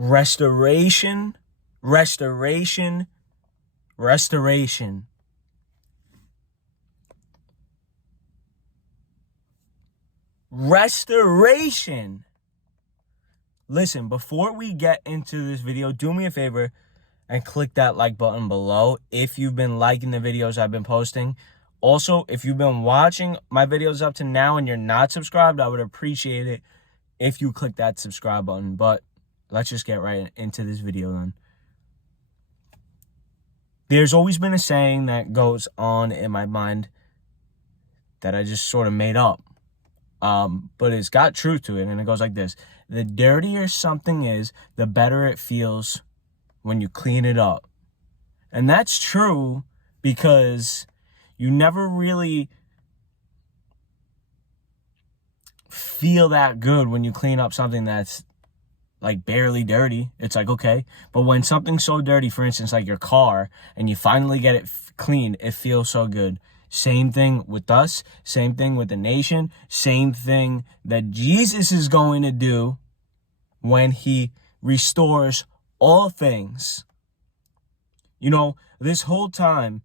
Restoration, restoration, restoration. Restoration. Listen, before we get into this video, do me a favor and click that like button below if you've been liking the videos I've been posting. Also, if you've been watching my videos up to now and you're not subscribed, I would appreciate it if you click that subscribe button. But let's just get right into this video then. There's always been a saying that goes on in my mind that I just sort of made up. But it's got truth to it, and it goes like this. The dirtier something is, the better it feels when you clean it up. And that's true because you never really feel that good when you clean up something that's like barely dirty. It's like, okay. But when something's so dirty, for instance, like your car, and you finally get it cleaned, it feels so good. Same thing with us, same thing with the nation, same thing that Jesus is going to do when he restores all things. You know, this whole time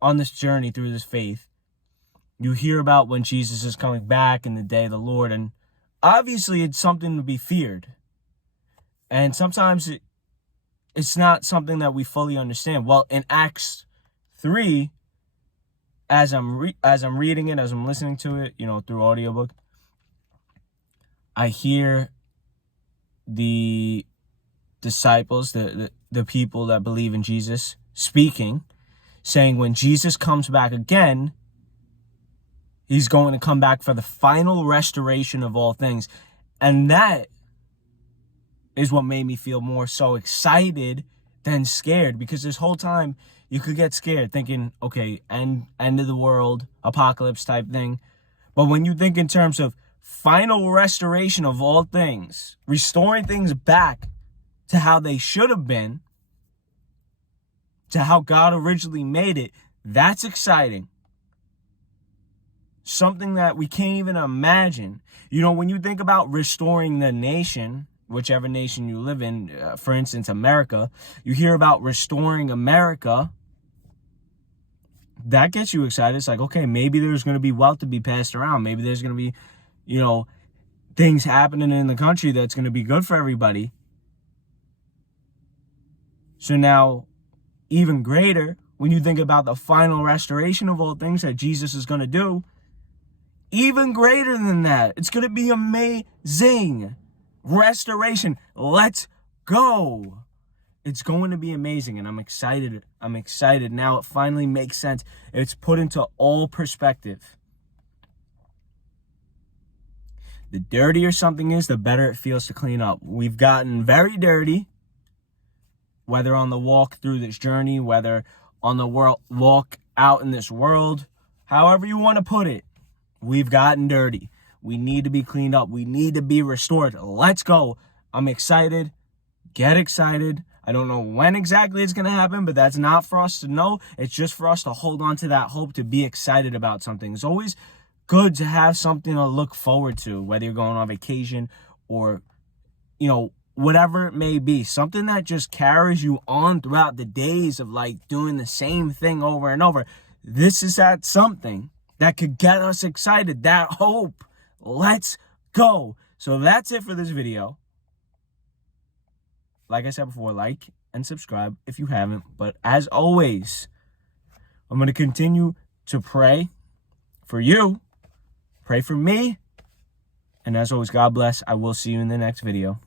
on this journey through this faith, you hear about when Jesus is coming back in the day of the Lord, and obviously it's something to be feared. And sometimes it's not something that we fully understand. Well, in Acts 3, as I'm reading it, as I'm listening to it, you know, through audiobook, I hear the disciples, the people that believe in Jesus, speaking, saying when Jesus comes back again, he's going to come back for the final restoration of all things. And that is what made me feel more so excited than scared, because this whole time you could get scared thinking, okay, end of the world, apocalypse type thing. But when you think in terms of final restoration of all things, restoring things back to how they should have been, to how God originally made it, that's exciting. Something that we can't even imagine. You know, when you think about restoring the nation, whichever nation you live in, for instance, America, you hear about restoring America. That gets you excited. It's like, okay, maybe there's going to be wealth to be passed around. Maybe there's going to be, you know, things happening in the country that's going to be good for everybody. So now, even greater, when you think about the final restoration of all things that Jesus is going to do, even greater than that, it's going to be amazing. Restoration. Let's go. It's going to be amazing, and I'm excited. I'm excited. Now it finally makes sense. It's put into all perspective. The dirtier something is, the better it feels to clean up. We've gotten very dirty, whether on the walk through this journey, whether on the walk out in this world, however you want to put it, we've gotten dirty. We need to be cleaned up. We need to be restored. Let's go. I'm excited. Get excited. I don't know when exactly it's going to happen, but that's not for us to know. It's just for us to hold on to that hope, to be excited about something. It's always good to have something to look forward to, whether you're going on vacation or, you know, whatever it may be. Something that just carries you on throughout the days of like doing the same thing over and over. This is that something that could get us excited, that hope. Let's go. So that's it for this video. Like I said before, like and subscribe if you haven't. But as always, I'm going to continue to pray for you, pray for me. And as always, God bless. I will see you in the next video.